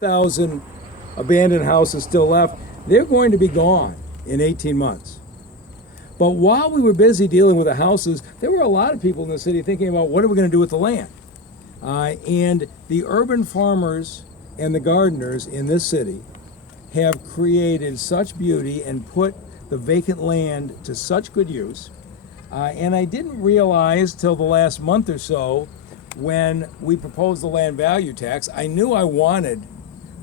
1,000 abandoned houses still left. They're going to be gone in 18 months. But while we were busy dealing with the houses, there were a lot of people in the city thinking about what are we going to do with the land. And the urban farmers and the gardeners in this city have created such beauty and put the vacant land to such good use. And I didn't realize till the last month or so when we proposed the land value tax. I knew I wanted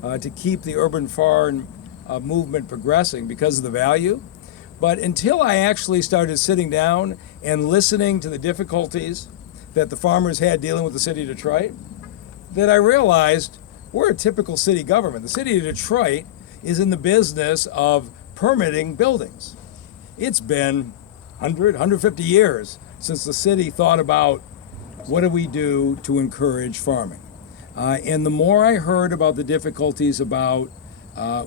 to keep the urban farm movement progressing because of the value. But until I actually started sitting down and listening to the difficulties that the farmers had dealing with the city of Detroit, that I realized we're a typical city government. The city of Detroit is in the business of permitting buildings. It's been 100, 150 years since the city thought about what do we do to encourage farming. And the more I heard about the difficulties about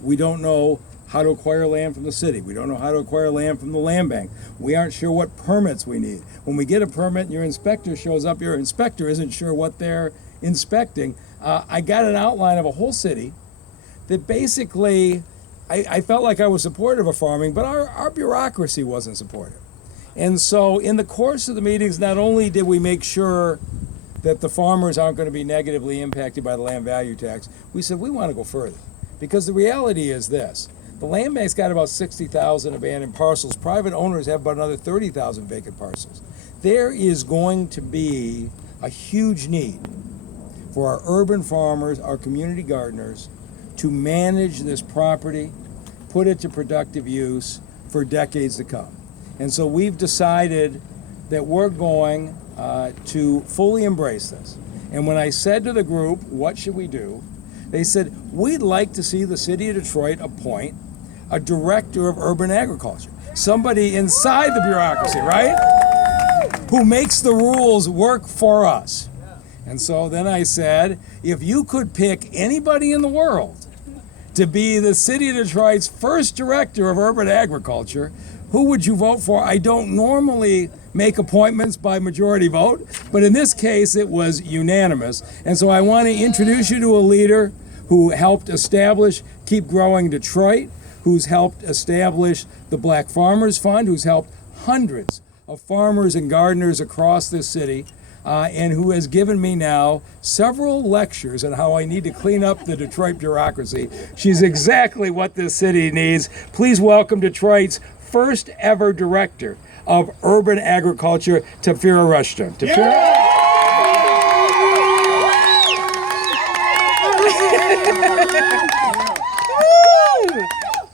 we don't know how to acquire land from the city. We don't know how to acquire land from the land bank. We aren't sure what permits we need. When we get a permit and your inspector shows up, your inspector isn't sure what they're inspecting. I got an outline of a whole city that basically, I felt like I was supportive of farming, but our bureaucracy wasn't supportive. And so in the course of the meetings, not only did we make sure that the farmers aren't going to be negatively impacted by the land value tax, we said we want to go further. Because the reality is this, the land bank's got about 60,000 abandoned parcels. Private owners have about another 30,000 vacant parcels. There is going to be a huge need for our urban farmers, our community gardeners, to manage this property, put it to productive use for decades to come. And so we've decided that we're going to fully embrace this. And when I said to the group, what should we do? They said, we'd like to see the city of Detroit appoint a director of urban agriculture. Somebody inside the bureaucracy, right? Who makes the rules work for us. And so then I said, if you could pick anybody in the world to be the city of Detroit's first director of urban agriculture, who would you vote for? I don't normally make appointments by majority vote, but in this case it was unanimous. And so I want to introduce you to a leader who helped establish Keep Growing Detroit, who's helped establish the Black Farmers Fund, who's helped hundreds of farmers and gardeners across this city, and who has given me now several lectures on how I need to clean up the Detroit bureaucracy. She's exactly what this city needs. Please welcome Detroit's first ever director of urban agriculture, Tepfirah Rushdan. Tepfirah?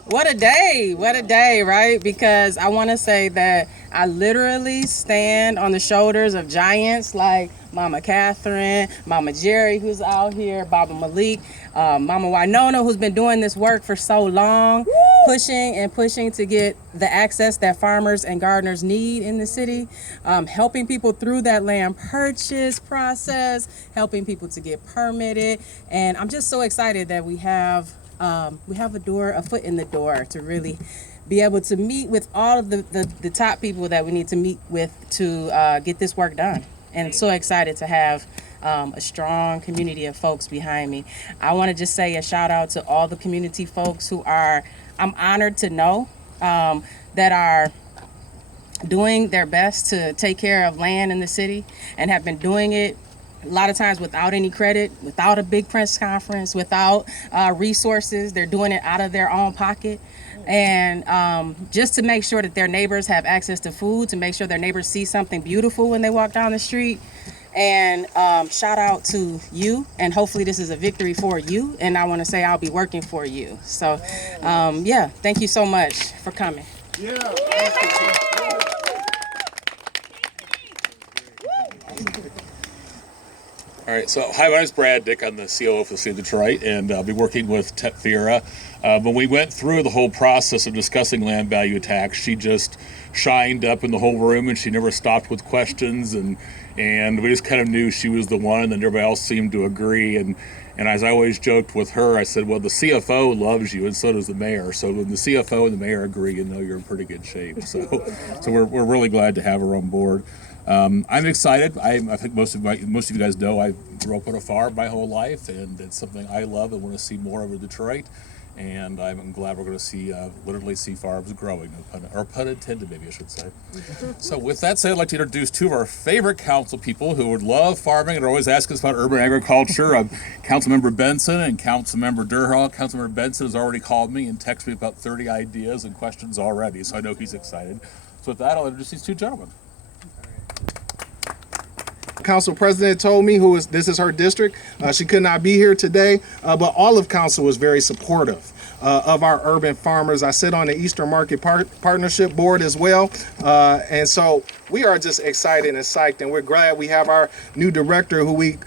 What a day, right? Because I want to say that I literally stand on the shoulders of giants like Mama Catherine, Mama Jerry, who's out here, Baba Malik, Mama Winona, who's been doing this work for so long, pushing to get the access that farmers and gardeners need in the city, helping people through that land purchase process, helping people to get permitted. And I'm just so excited that we have a foot in the door to really be able to meet with all of the top people that we need to meet with to get this work done. And so excited to have a strong community of folks behind me. I want to just say a shout out to all the community folks I'm honored to know that are doing their best to take care of land in the city and have been doing it a lot of times without any credit, without a big press conference, without resources. They're doing it out of their own pocket. And just to make sure that their neighbors have access to food, to make sure their neighbors see something beautiful when they walk down the street. And shout out to you. And hopefully this is a victory for you. And I want to say I'll be working for you. So, thank you so much for coming. Yeah. All right, so hi, my name is Brad Dick. I'm the COO for the City of Detroit, and I'll be working with Tepfirah. When we went through the whole process of discussing land value tax, she just shined up in the whole room, and she never stopped with questions, and we just kind of knew she was the one, and everybody else seemed to agree. And as I always joked with her, I said, well, the CFO loves you, and so does the mayor. So when the CFO and the mayor agree, you know you're in pretty good shape. So we're really glad to have her on board. I'm excited. I think most of you guys know I grew up on a farm my whole life, and it's something I love and want to see more of in Detroit. And I'm glad we're going to see literally see farms growing, or pun intended, maybe I should say. So with that said, I'd like to introduce two of our favorite council people who would love farming and are always asking us about urban agriculture. Councilmember Benson and Councilmember Durhal. Councilmember Benson has already called me and texted me about 30 ideas and questions already, so I know he's excited. So with that, I'll introduce these two gentlemen. Council president told me this is her district. She could not be here today, but all of council was very supportive of our urban farmers. I sit on the Eastern Market Partnership Board as well, and so we are just excited and psyched, and we're glad we have our new director who we